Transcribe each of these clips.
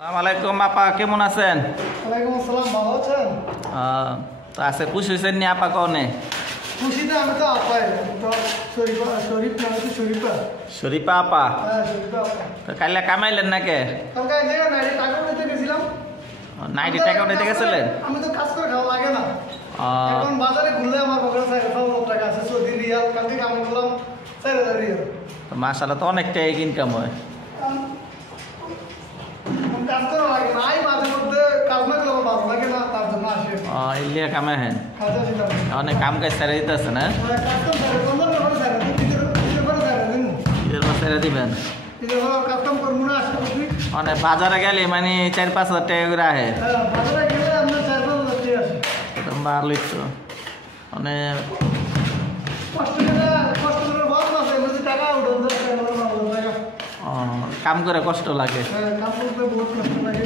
আসসালামাইকুম আপা, কেমন আছেন? ওয়ালাইকুম আসসালাম, ভালো আছেন? তো আছে খুশি হয়েছেন নি আপা? কনে খুশিতে আমি তো আপাই, তো শরীফ নামে তো শরীফা। শরীফা আপা? হ্যাঁ, শরীফা আপা। তো কাইলে কামাইলেন নাকি? কালকে এক জায়গায় নাইটে টাকা নিতে গেছিলাম। নাইটি টাকা নিতে গেছিলেন? আমি তো কাজ করে খাওয়া লাগে না। এখন বাজারে ঘুরলে আমার পকেটে 4,000 টাকা আছে, সৌদি রিয়াল। কালকে কামাই করলাম 4,000 রিয়াল। মাশাআল্লাহ, তো অনেকটাই ইনকাম হয়। কাজ করা লাগে না, এই মাঝে মধ্যে কাজ না করলে ভালো লাগে না, তার জন্য আসে। ইলিয়া কামাই হেন কাজে ছিলাম অনেক কাম কাজ ছেড়ে দিতেছে না? কাস্টম করে 15 করে স্যার, দিতে করে স্যার দিন ঈদের পর ছেড়ে দিবেন? দিতে করে কাস্টম করব না, আসলে মানে বাজারে গেলে মানে 4-5 হাজার টাকা করে আহে। হ্যাঁ, বাজারে গেলে আমরা 4,000 টাকা আসে। তো ভালোই তো, মানে কষ্ট করে বল না, এমনি টাকা উঠে টাকা। কাম করে কষ্ট লাগে, হ্যাঁ, কাম করতে বহুত কষ্ট লাগে।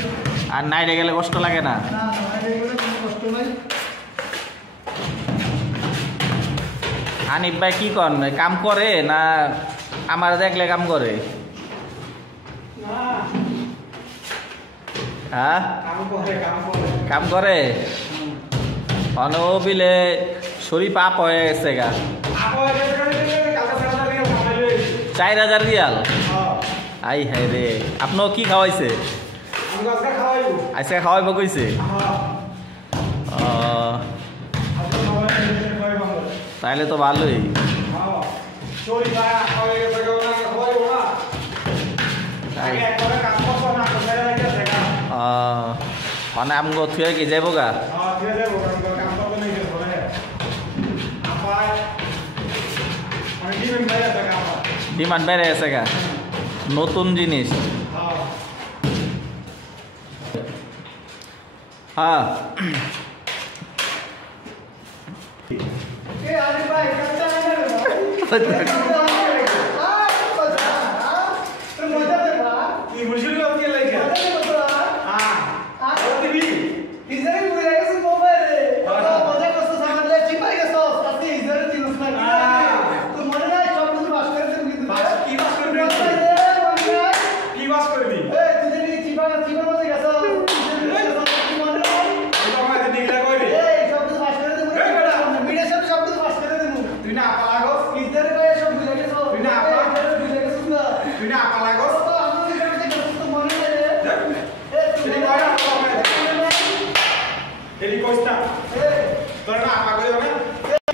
আর নাইটে গেলে কষ্ট লাগে না? না, বাইরে গেলে কোনো কষ্ট নাই। হানিফ ভাই কি করেন, কাম করে না আমার দেখলে কাম করে? হ্যাঁ, কাম করে। বিলে শরীফ আপ হয়ে গেছে গা, 4,000 রিয়াল। আই হাই রে, আপনার কি খাওয়াইছে? আজকে খাওয়াইব কইছে? তাইলে তো ভালোই। মানে আমগো থুয়ে কি যাইব গা? ডিমান্ড বেড়ে গেছে গা, নতুন জিনিস। হ্যাঁ,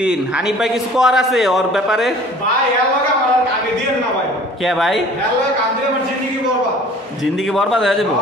তিন হানিফ ভাই কিছু কর আছে ওর ব্যাপারে? কে ভাই? জিন্দিগি বরবাদ হয়ে যাবো।